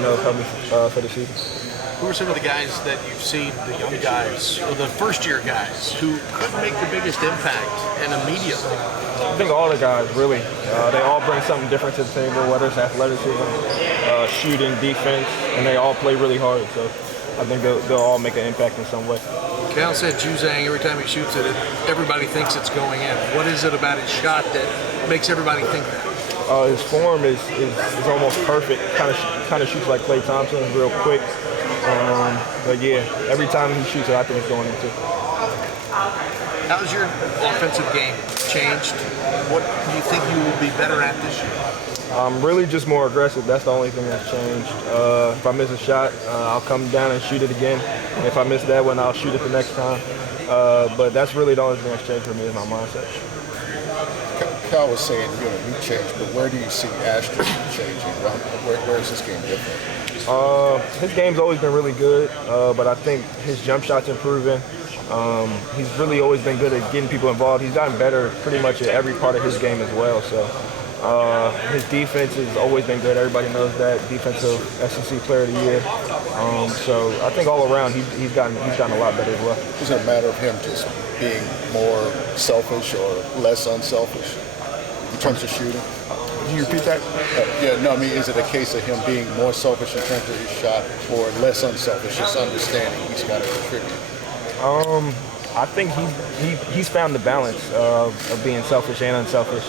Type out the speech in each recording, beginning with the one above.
help me for the season. Who are some of the guys that you've seen, the young guys, or the first-year guys, who could make the biggest impact and immediately? I think all the guys, really. They all bring something different to the table, whether it's athleticism, shooting, defense, and they all play really hard. So I think they'll all make an impact in some way. Cal said Juzang, every time he shoots it, everybody thinks it's going in. What is it about his shot that makes everybody think that? His form is almost perfect. Kind of shoots like Klay Thompson, real quick. But yeah, every time he shoots it, I think it's going into. How's your offensive game changed? What do you think you will be better at this year? Really just more aggressive. That's the only thing that's changed. If I miss a shot, I'll come down and shoot it again. And if I miss that one, I'll shoot it the next time. But that's really the only thing that's changed for me is my mindset. Cal was saying, you changed, but where do you see Ashton changing? Where is his game different? His game's always been really good, but I think his jump shot's improving. He's really always been good at getting people involved. He's gotten better pretty much at every part of his game as well. So his defense has always been good. Everybody knows that. Defensive SEC Player of the Year. So I think all around he's gotten a lot better as well. Is it a matter of him just being more selfish or less unselfish in terms of shooting? Can you repeat that? Is it a case of him being more selfish in terms of his shot or less unselfish, just understanding he's got to contribute? I think he's found the balance of being selfish and unselfish.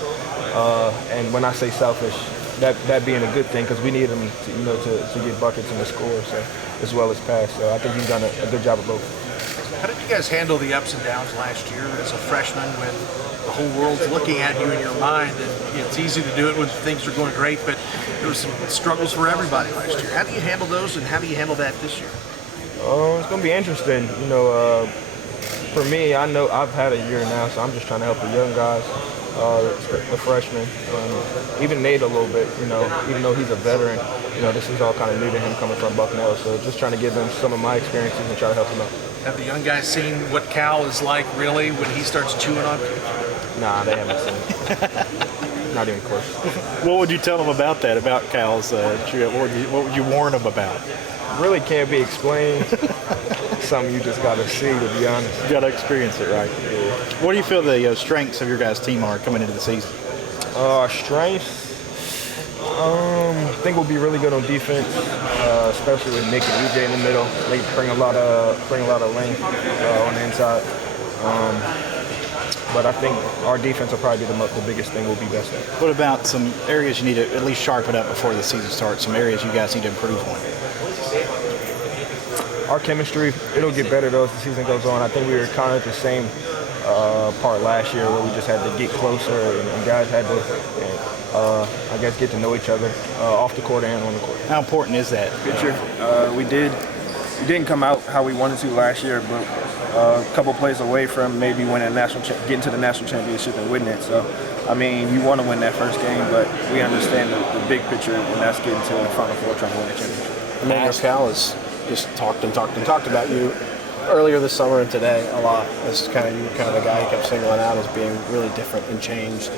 And when I say selfish, that being a good thing because we need him to get buckets and to score, so as well as pass. So I think he's done a good job of both. How did you guys handle the ups and downs last year as a freshman when the whole world's looking at you in your mind? And it's easy to do it when things are going great, but there were some struggles for everybody last year. How do you handle those, and how do you handle that this year? It's going to be interesting. For me, I know I've had a year now, so I'm just trying to help the young guys, the freshmen, even Nate a little bit. Even though he's a veteran, this is all kind of new to him coming from Bucknell. So just trying to give them some of my experiences and try to help them out. Have the young guys seen what Cal is like really when he starts chewing on people? Nah, they haven't seen it. Not even close. What would you tell them about that, about Cal's chew? What would you warn them about? Really can't be explained. Something you just got to see, to be honest. You got to experience it, right? Yeah. What do you feel the strengths of your guys' team are coming into the season? Strengths? I think we'll be really good on defense, especially with Nick and EJ in the middle. They bring a lot of length on the inside. But I think our defense will probably be the biggest thing we'll be best at. What about some areas you need to at least sharpen up before the season starts? Some areas you guys need to improve on? Our chemistry, it'll get better though as the season goes on. I think we were kind of at the same part last year where we just had to get closer and guys had to, get to know each other off the court and on the court. How important is that? Picture, we didn't come out how we wanted to last year, but a couple plays away from maybe winning getting to the national championship and winning it. So, you want to win that first game, but we understand the big picture, and that's getting to the Final Four trying to win the championship. Immanuel Cal has just talked about you earlier this summer and today a lot. As kind of the guy he kept singling out as being really different and changed.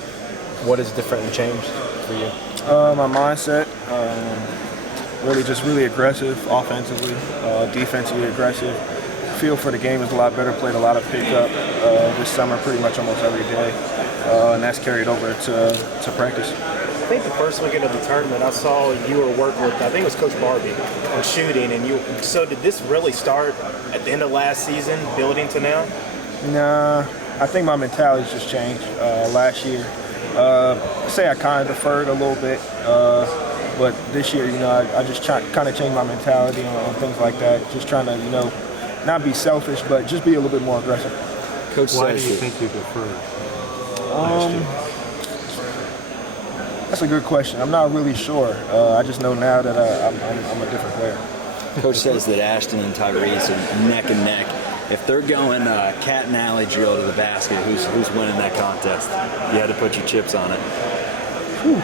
What is different and changed for you? My mindset, really aggressive offensively, defensively aggressive. Feel for the game is a lot better. Played a lot of pickup this summer, pretty much almost every day, and that's carried over to practice. I think the first weekend of the tournament, I saw you were working with, I think it was Coach Barbie, on shooting, and so did this really start at the end of last season, building to now? Nah, I think my mentality's just changed. Last year, say I kind of deferred a little bit, but this year, I just kind of changed my mentality on things like that. Just trying to, not be selfish, but just be a little bit more aggressive. Coach, why do you think you deferred last year? That's a good question. I'm not really sure. I just know now that I'm a different player. Coach says that Ashton and Tyrese are neck and neck. If they're going cat and alley drill to the basket, who's winning that contest? You had to put your chips on it. Whew.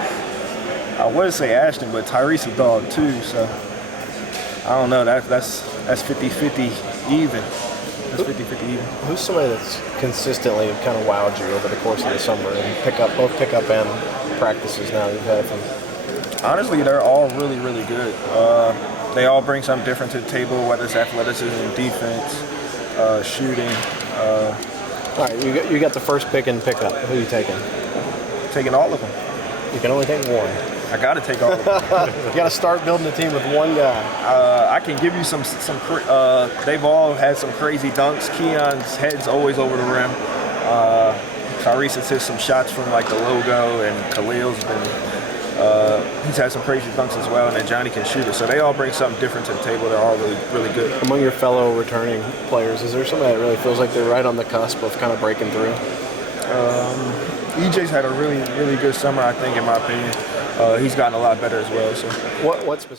I would say Ashton, but Tyrese a dog too, so I don't know. That's 50-50 even. That's 50-50 even. Who's somebody that's consistently kind of wowed you over the course of the summer and both pickup and practices now you've had from? Honestly, they're all really, really good. They all bring something different to the table, whether it's athleticism, defense, shooting. All right, you got the first pick in pickup. Who are you taking? Taking all of them. You can only take one. I got to take all of them. You got to start building a team with one guy. I can give you some. They've all had some crazy dunks. Keon's head's always over the rim. Tyrese has hit some shots from like the logo, and Khalil's been. He's had some crazy dunks as well, and then Johnny can shoot it. So they all bring something different to the table. They're all really, really good. Among your fellow returning players, is there somebody that really feels like they're right on the cusp of kind of breaking through? EJ's had a really, really good summer, I think, in my opinion. He's gotten a lot better as well. So What specific?